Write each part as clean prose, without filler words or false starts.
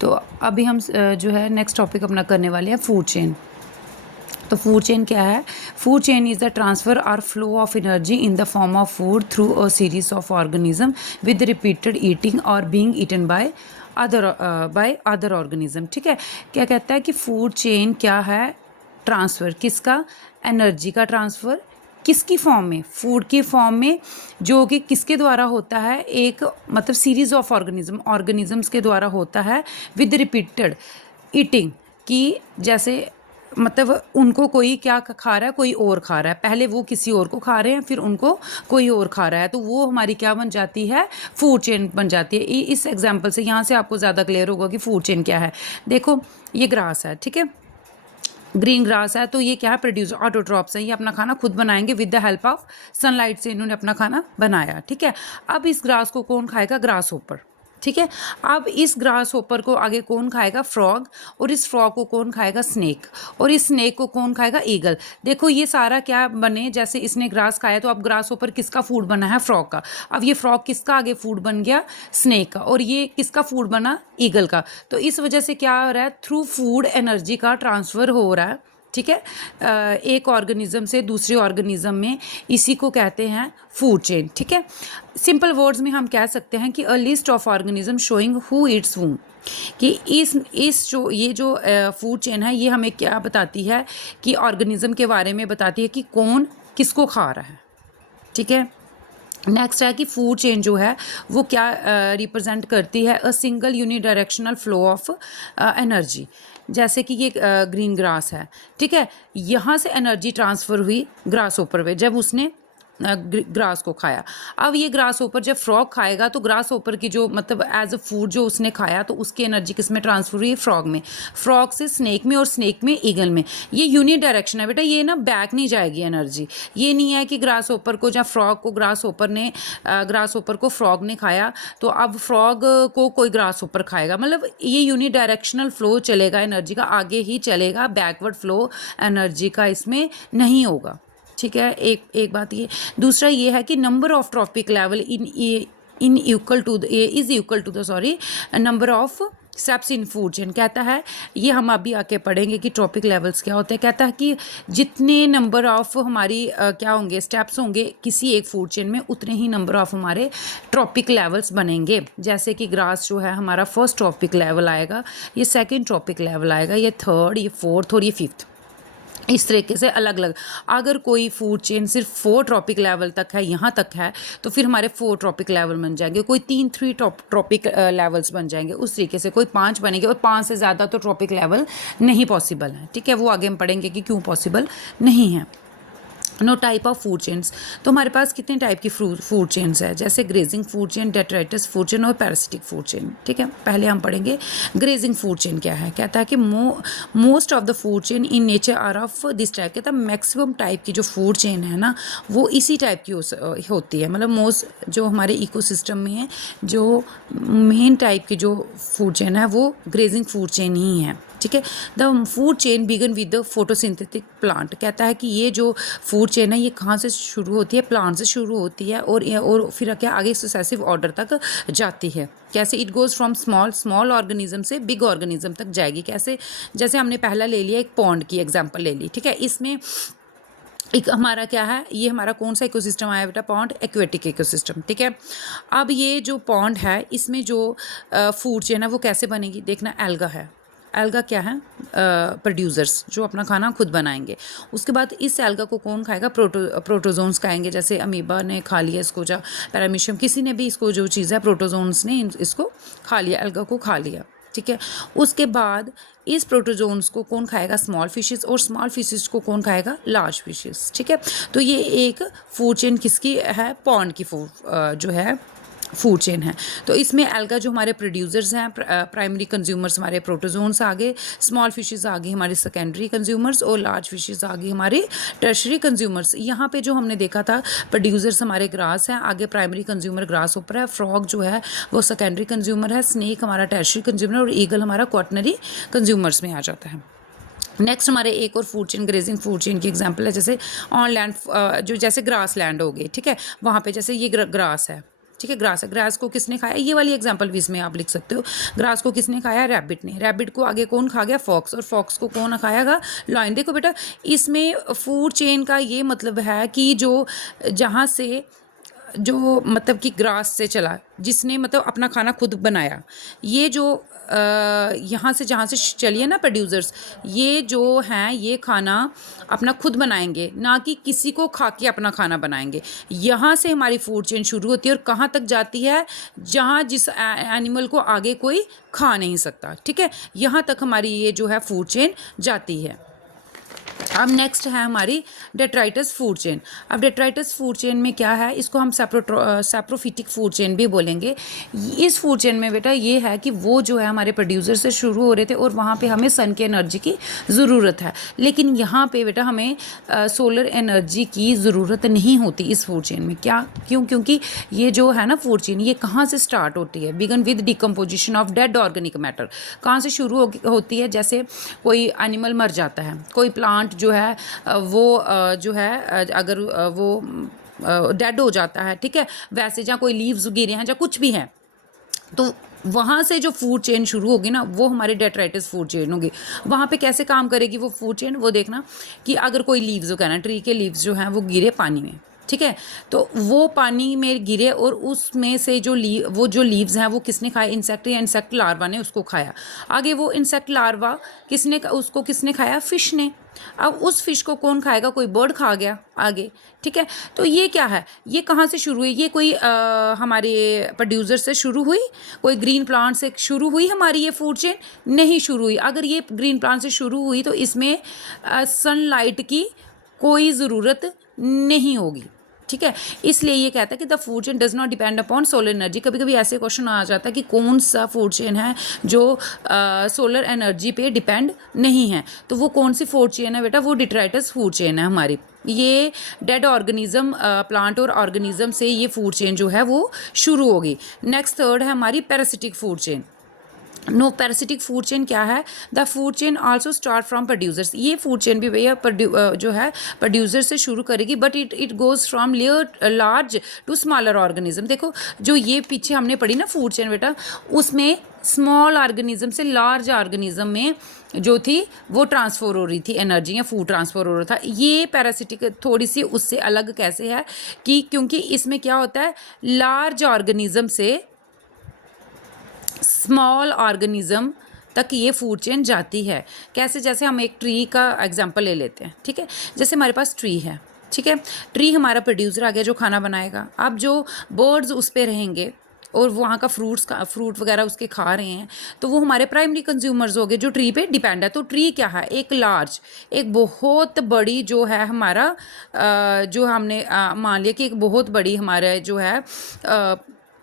तो अभी हम जो है नेक्स्ट टॉपिक अपना करने वाले हैं फूड चेन। तो फूड चेन क्या है? Food chain is the transfer और flow of energy in the form of food through a series of organism with repeated eating और being eaten by other organism. ठीक है, क्या कहता है कि फूड चेन क्या है? ट्रांसफ़र किसका? एनर्जी का ट्रांसफ़र। किसकी फॉर्म में? फूड की फॉर्म में, जो कि किसके द्वारा होता है? एक मतलब सीरीज ऑफ ऑर्गेनिजम्स के द्वारा होता है विद रिपीटेड ईटिंग, कि जैसे मतलब उनको कोई क्या खा रहा है, कोई और खा रहा है, पहले वो किसी और को खा रहे हैं, फिर उनको कोई और खा रहा है, तो वो हमारी क्या बन जाती है? फूड चेन बन जाती है। इस एग्जाम्पल से यहाँ से आपको ज़्यादा क्लियर होगा कि फूड चेन क्या है। देखो ये ग्रास है, ठीक है, ग्रीन ग्रास है, तो ये क्या है? प्रोड्यूस ऑटोट्रॉप्स है, ये अपना खाना खुद बनाएंगे with the help of sunlight से इन्होंने अपना खाना बनाया। ठीक है, अब इस ग्रास को कौन खाएगा? Grass hopper. ठीक है, अब इस ग्रास होपर को आगे कौन खाएगा? फ्रॉग। और इस फ्रॉग को कौन खाएगा? स्नेक। और इस स्नेक को कौन खाएगा? ईगल। देखो ये सारा क्या बने, जैसे इसने ग्रास खाया तो अब ग्रास होपर किसका फूड बना है? फ्रॉग का। अब ये फ्रॉग किसका आगे फूड बन गया? स्नेक का। और ये किसका फूड बना? ईगल का। तो इस वजह से क्या हो रहा है? थ्रू फूड एनर्जी का ट्रांसफ़र हो रहा है। ठीक है, एक ऑर्गेनिज्म से दूसरे ऑर्गेनिज्म में, इसी को कहते हैं फूड चेन। ठीक है, सिंपल वर्ड्स में हम कह सकते हैं कि a list of organism showing who Yeats whom, कि इस जो ये जो फूड चेन है, ये हमें क्या बताती है? कि ऑर्गेनिज्म के बारे में बताती है कि कौन किसको खा रहा है। ठीक है, नेक्स्ट है कि फूड चेन जो है वो क्या रिप्रेजेंट करती है? A single unidirectional flow of energy. जैसे कि ये ग्रीन ग्रास है, ठीक है, यहाँ से एनर्जी ट्रांसफ़र हुई ग्रास ऊपर पे जब उसने ग्रास को खाया। अब ये ग्रास ऊपर जब फ्रॉग खाएगा तो ग्रास ऊपर की जो मतलब एज अ फूड जो उसने खाया, तो उसकी एनर्जी किस में ट्रांसफर हुई? फ्रॉग में। फ्रॉग से स्नेक में और स्नेक में ईगल में। ये यूनि डायरेक्शन है बेटा, ये ना बैक नहीं जाएगी एनर्जी। ये नहीं है कि ग्रास ऊपर को या फ्रॉग को ग्रास ऊपर को फ्रॉग ने खाया तो अब फ्रॉग को कोई ग्रास ऊपर खाएगा, मतलब ये यूनि डायरेक्शनल फ्लो चलेगा एनर्जी का, आगे ही चलेगा, बैकवर्ड फ्लो एनर्जी का इसमें नहीं होगा। ठीक है, एक बात ये। दूसरा ये है कि number of trophic level in equal to the is equal to the number of steps in food chain. कहता है, ये हम अभी आके पढ़ेंगे कि ट्रॉपिक लेवल्स क्या होते हैं। कहता है कि जितने नंबर ऑफ हमारी क्या होंगे? स्टेप्स होंगे किसी एक फूड चेन में, उतने ही नंबर ऑफ हमारे ट्रॉपिक लेवल्स बनेंगे। जैसे कि ग्रास जो है हमारा फर्स्ट ट्रॉपिक लेवल आएगा, ये सेकेंड ट्रॉपिक लेवल आएगा, ये थर्ड, ये फोर्थ और ये फिफ्थ। इस तरीके से अलग अलग। अगर कोई फूड चेन सिर्फ 4 ट्रॉपिक लेवल तक है, यहाँ तक है, तो फिर हमारे 4 ट्रॉपिक लेवल बन जाएंगे। कोई 3 ट्रॉपिक लेवल्स बन जाएंगे उस तरीके से, कोई 5 बनेंगे, और 5 से ज़्यादा तो ट्रॉपिक लेवल नहीं पॉसिबल है। ठीक है, वो आगे हम पढ़ेंगे कि क्यों पॉसिबल नहीं है। No type of food chains. तो हमारे पास कितने टाइप की फूड चेन्स है? जैसे grazing food chain, detritus food chain और पैरासिटिक फूड चेन। ठीक है, पहले हम पढ़ेंगे ग्रेजिंग फूड चेन क्या है। कहता है कि most of the food chain in nature are of this type. कहता है मैक्सिमम टाइप की जो फूड चेन है ना, वो इसी टाइप की होती है। मतलब मोस्ट जो हमारे इकोसिस्टम में है, जो मेन टाइप की जो फूड चेन है वो ग्रेजिंग फूड चेन ही है। ठीक है, the food chain begin with the photosynthetic plant. कहता है कि ये जो फूड चेन है ये कहाँ से शुरू होती है? प्लांट से शुरू होती है, और फिर क्या आगे सक्सेसिव ऑर्डर तक जाती है। कैसे? It goes from small organism से बिग ऑर्गेनिज्म तक जाएगी। कैसे? जैसे हमने पहला ले लिया, एक पॉन्ड की एग्जांपल ले ली। ठीक है, इसमें एक हमारा क्या है, ये हमारा कौन सा इकोसिस्टम आया बेटा? Pond, aquatic ecosystem. ठीक है, अब ये जो पॉन्ड है इसमें जो फूड चेन है वो कैसे बनेगी? देखना, एल्गा है। एल्गा क्या है? प्रोड्यूसर्स जो अपना खाना खुद बनाएंगे। उसके बाद इस एल्गा को कौन खाएगा? प्रोटोजोन्स खाएंगे। जैसे अमीबा ने खा लिया इसको, या पैरामीशियम, किसी ने भी इसको जो चीज़ है प्रोटोजोन्स ने इसको खा लिया, एल्गा को खा लिया। ठीक है, उसके बाद इस प्रोटोजोन्स को कौन खाएगा? स्मॉल फिशेस, और स्मॉल फिशेस को कौन खाएगा? Large fishes. ठीक है, तो ये एक फूड चेन किसकी है? पॉन्ड की जो है फूड चेन है। तो इसमें एल्गा जो हमारे प्रोड्यूसर्स हैं, प्राइमरी कंज्यूमर्स हमारे प्रोटोजोन्स आ गए, स्मॉल फिशेस आ गई हमारे सेकेंडरी कंज्यूमर्स, और लार्ज फिशेस आ गई हमारे टर्शरी कंज्यूमर्स। यहाँ पे जो हमने देखा था प्रोड्यूसर्स हमारे ग्रास हैं, आगे प्राइमरी कंज्यूमर ग्रास ऊपर है, फ्रॉग जो है वो सेकेंडरी कंज्यूमर है, स्नेक हमारा टर्शरी कंज्यूमर, और ईगल हमारा क्वाटनरी कंज्यूमर्स में आ जाता है। नेक्स्ट हमारे एक और food chain, grazing food chain की एग्जांपल है, जैसे ऑन लैंड जो जैसे ग्रास लैंड हो गई। ठीक है, वहाँ पे जैसे ये ग्रास है, ठीक है, ग्रास है, ग्रास को किसने खाया, ये वाली एग्जांपल भी इसमें आप लिख सकते हो। ग्रास को किसने खाया, रैबिट ने, रैबिट को आगे कौन खा गया, फॉक्स, और फॉक्स को कौन खाएगा, लॉयन। देखो बेटा इसमें फूड चेन का ये मतलब है कि जो जहाँ से जो मतलब कि ग्रास से चला, जिसने मतलब अपना खाना खुद बनाया, ये जो यहाँ से जहाँ से चलिए ना प्रोड्यूसर्स, ये जो हैं ये खाना अपना खुद बनाएंगे, ना कि किसी को खा के अपना खाना बनाएंगे। यहाँ से हमारी फूड चेन शुरू होती है और कहाँ तक जाती है, जहाँ जिस एनिमल को आगे कोई खा नहीं सकता, ठीक है, यहाँ तक हमारी ये जो है फूड चेन जाती है। अब नेक्स्ट है हमारी डेट्राइटस फूड चेन। अब डेट्राइटस फूड चेन में क्या है, इसको हम सैप्रोफिटिक फूड चेन भी बोलेंगे। इस फूड चेन में बेटा ये है कि वो जो है हमारे प्रोड्यूसर से शुरू हो रहे थे और वहाँ पे हमें सन की एनर्जी की ज़रूरत है, लेकिन यहाँ पे बेटा हमें सोलर एनर्जी की ज़रूरत नहीं होती इस फूड चेन में। क्या, क्यों, क्योंकि ये जो है ना फूड चेन, ये कहाँ से स्टार्ट होती है, begin with decomposition of dead organic matter. कहाँ से शुरू होती है, जैसे कोई एनिमल मर जाता है, कोई प्लांट जो है वो जो है अगर वो डेड हो जाता है, ठीक है, वैसे जहाँ कोई लीव्स गिरे हैं, जहाँ कुछ भी है, तो वहाँ से जो फूड चेन शुरू होगी ना, वो हमारी डेट्राइटिस फूड चेन होगी। वहाँ पे कैसे काम करेगी वो फूड चेन, वो देखना कि अगर कोई लीव्स हो, कहना ट्री के लीव्स जो हैं वो गिरे पानी में, ठीक है, तो वो पानी में गिरे और उसमें से जो वो जो लीव्स हैं वो किसने खाया, इंसेक्ट या इंसेक्ट लार्वा ने उसको खाया। आगे वो इंसेक्ट लार्वा उसको किसने खाया, फिश ने। अब उस फिश को कौन खाएगा, कोई बर्ड खा गया आगे, ठीक है। तो ये क्या है, ये कहाँ से शुरू हुई, ये कोई हमारे प्रोड्यूसर से शुरू हुई, कोई ग्रीन प्लांट से शुरू हुई हमारी ये फूड चेन, नहीं शुरू हुई। अगर ये ग्रीन प्लांट से शुरू हुई तो इसमें सनलाइट की कोई ज़रूरत नहीं होगी, ठीक है, इसलिए ये कहता है कि the food chain does not depend upon solar energy. कभी कभी ऐसे क्वेश्चन आ जाता है कि कौन सा फूड चेन है जो सोलर एनर्जी पे डिपेंड नहीं है, तो वो कौन सी फूड चेन है बेटा, वो डेट्राइटस फूड चेन है हमारी। ये डेड ऑर्गेनिज्म, प्लांट और ऑर्गेनिज्म से ये फूड चेन जो है वो शुरू होगी। नेक्स्ट थर्ड है हमारी parasitic food chain. No, parasitic food chain क्या है, the food chain also start from producers. ये फूड चेन भी भैया जो है प्रोड्यूसर से शुरू करेगी, but it goes from layer large to smaller organism. देखो जो ये पीछे हमने पढ़ी ना फूड चेन बेटा, उसमें स्मॉल ऑर्गेनिज्म से लार्ज ऑर्गेनिज्म में जो थी वो ट्रांसफ़र हो रही थी एनर्जी, या फूड ट्रांसफ़र हो रहा था। ये पैरासिटिक थोड़ी सी उससे अलग कैसे है कि क्योंकि इसमें क्या होता है, लार्ज ऑर्गेनिज्म से स्मॉल ऑर्गेनिज्म तक ये फूड चेन जाती है। कैसे, जैसे हम एक ट्री का एग्जांपल ले लेते हैं, ठीक है, जैसे हमारे पास ट्री है, ठीक है, ट्री हमारा प्रोड्यूसर आ गया जो खाना बनाएगा। अब जो बर्ड्स उस पर रहेंगे और वहाँ का फ्रूट वगैरह उसके खा रहे हैं, तो वो हमारे प्राइमरी कंज्यूमर्स हो गए जो ट्री पे डिपेंड है। तो ट्री क्या है, एक बहुत बड़ी जो है हमारा जो हमने मान लिया कि एक बहुत बड़ी हमारा जो है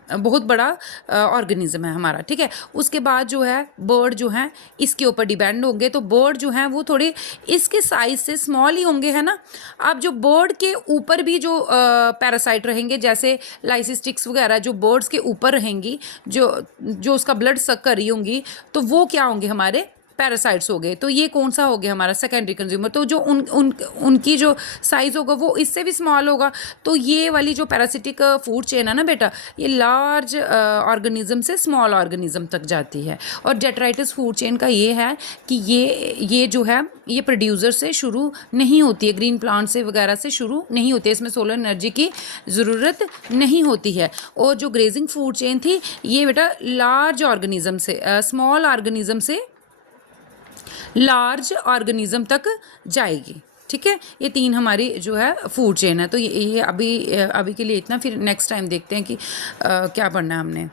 बहुत बड़ा ऑर्गेनिज्म है हमारा, ठीक है। उसके बाद जो है बर्ड जो हैं इसके ऊपर डिपेंड होंगे, तो बर्ड जो हैं वो थोड़े इसके साइज से स्मॉल ही होंगे, है ना। अब जो बर्ड के ऊपर भी जो पैरासाइट रहेंगे, जैसे लाइसिस्टिक्स वगैरह जो बर्ड्स के ऊपर रहेंगी, जो उसका ब्लड सक कर रही होंगी, तो वो क्या होंगे, हमारे पैरासाइट्स हो गए। तो ये कौन सा हो गया हमारा सेकेंडरी कंज्यूमर। तो जो उनकी जो साइज़ होगा वो इससे भी स्मॉल होगा। तो ये वाली जो पैरासिटिक फूड चेन है ना बेटा, ये लार्ज ऑर्गेनिज्म से स्मॉल ऑर्गेनिज्म तक जाती है। और डेट्राइटिस फूड चेन का ये है कि ये जो है ये प्रोड्यूसर से शुरू नहीं होती है, ग्रीन प्लांट से वगैरह से शुरू नहीं होती है, इसमें सोलर एनर्जी की ज़रूरत नहीं होती है। और जो ग्रेजिंग फूड चेन थी ये बेटा लार्ज ऑर्गेनिज्म से स्मॉल ऑर्गेनिज्म से लार्ज ऑर्गेनिज्म तक जाएगी, ठीक है। ये तीन हमारी जो है फूड चेन है। तो ये अभी के लिए इतना, फिर नेक्स्ट टाइम देखते हैं कि क्या पढ़ना है हमने।